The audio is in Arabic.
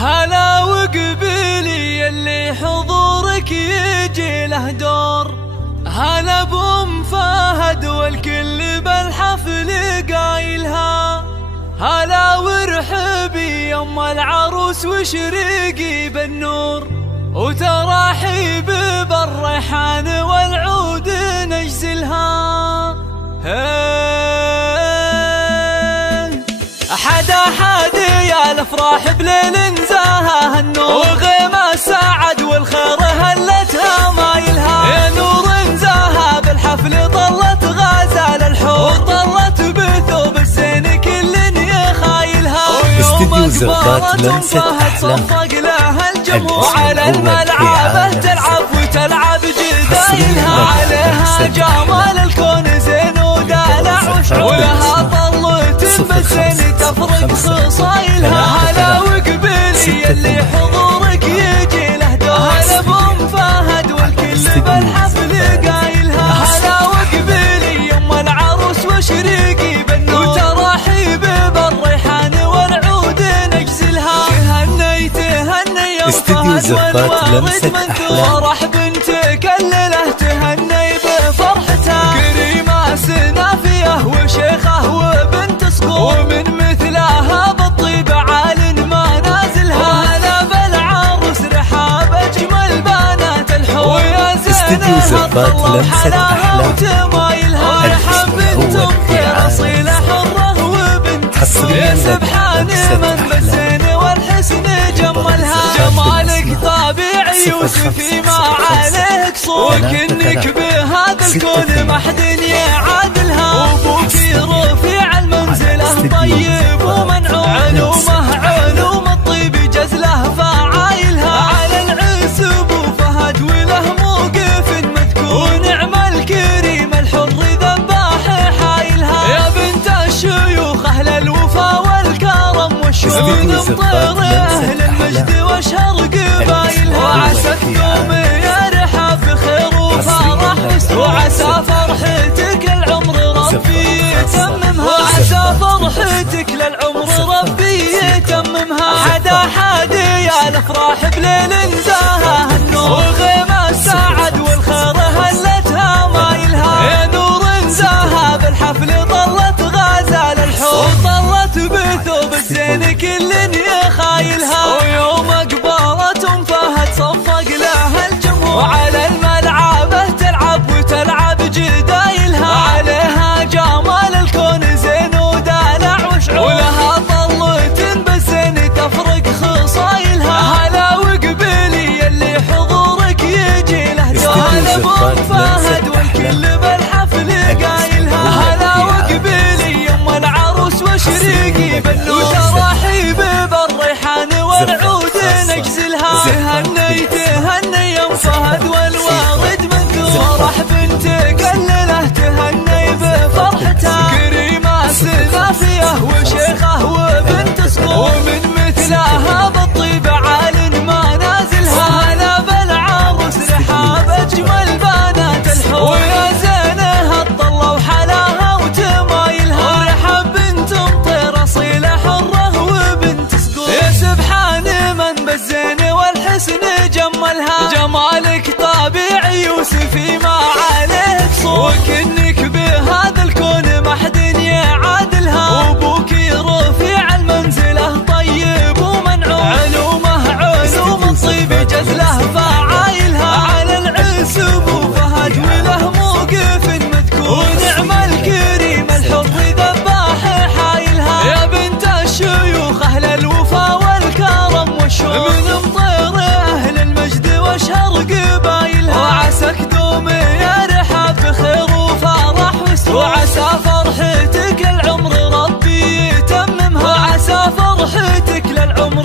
هلا وقبيلي اللي حضورك يجي له دور، هلا بأم فهد والكل بالحفل قايلها، هلا وارحبي يم العروس وشريقي بالنور، وتراحيب بالريحان والعود نجزلها. أحد يا الافراح بليل نزاها النور، وغيمة سعد والخير هلتها مايلها، يا نور نزاها بالحفل طلت غزال الحور، وطلت بثوب الزين كل يخايلها، ويوم اكبرت فهد صفق لها الجمهور، وعلى الملعبة تلعب وتلعب جدايلها، عليها جمال الكون زين ودلع وشعور، ولها طلت بالزين تفرق خصايلها. هلا وقبيلي اللي حضورك يجي له دور، هلا بأم فهد والكل بالحفل قايلها، هلا وقبيلي يم العروس وشريقي بالنور، وتراحيب بالريحان والعود نجزلها. تهني تهني يا فهد والوالد منثور، فرح بنتك الليله تهني بفرحتها، كريمه سنافيه وشيخه وبنت صقور، ومن مثلها بالطيب عال ما نازلها، هلا بالعروس رحاب اجمل بنات الحور، ويا زينها الطله وحلاها وتمايلها، رحب بنت بخير اصيله حره وبنت صقور، يا سبحان من بالزين والحسن جملها، جمالك طبيعي يوسفي ما عليك صور، وكنك بهذا الكون ما حد يعادلها، وابوك رفيع المنزله طيب ومنعوم، علومه الطيب جزله فعايلها، على العز ابو فهد وله موقف مذكور، ونعم الكريم الحر ذباح حايلها، يا بنت الشيوخ اهل الوفا والكرم والشؤون، مطير اهل المجد واشهر قبايلها، وعسى تقوم يا رحاب بخير وفرح، وعسى فرحتك العمر ربي يتممها، عسى فرحتك للعمر ربي يتممها. حد يا الافراح بليل نزاها النور، وغيمة سعد والخير هلتها مايلها، يا نور نزاها بالحفل طلت غزال الحور، طلت بثوب الزين كل يخايلها، ويوم اقبلت ام فهد صفق لها الجمهور، وعلى الملعبة تلعب وتلعب جدايلها، عليها جمال الكون زين ودلع وشعور، ولها طلة بالزين تفرق خصايلها، هلا وقبيلي اللي حضورك يجي له دور، هلا بأم فهد والكل بالحفل قايلها، هلا وقبيلي يم العروس وشريقي بالنور، وتراحيب بالريحان والعود نجزلها. تهني تهني يم فهد والوالد منثور، فرح بنتك الليله تهني بفرحتها، كريمه سنافيه وشيخه وبنت صقور، ومن مثلها بالطيب عال ما نازلها، هلا بالعروس رحاب اجمل بنات الحور، ويا زينها الطله وحلاها وتمايلها، رحب بنت مطير اصيله حره وبنت صقور، يا سبحان من بالزين والحسن جملها، جمالك طبيعي يوسفي ما عليك صور، وكنك بهذا الكون ما حد يعادلها، وابوك رفيع المنزله طيب ومنعوم، علومه الطيب جزله فعايلها، على العز ابو فهد وله موقف مذكور، ونعم الكريم الحر ذباح حايلها، يا بنت الشيوخ اهل الوفا والكرم والشور، من مطير اهل المجد واشهر قبايلها، وعساك دوم يا رحاب بخير وفرح وسرور، وعسى فرحتك العمر ربي يتممها، وعسى فرحتك للعمر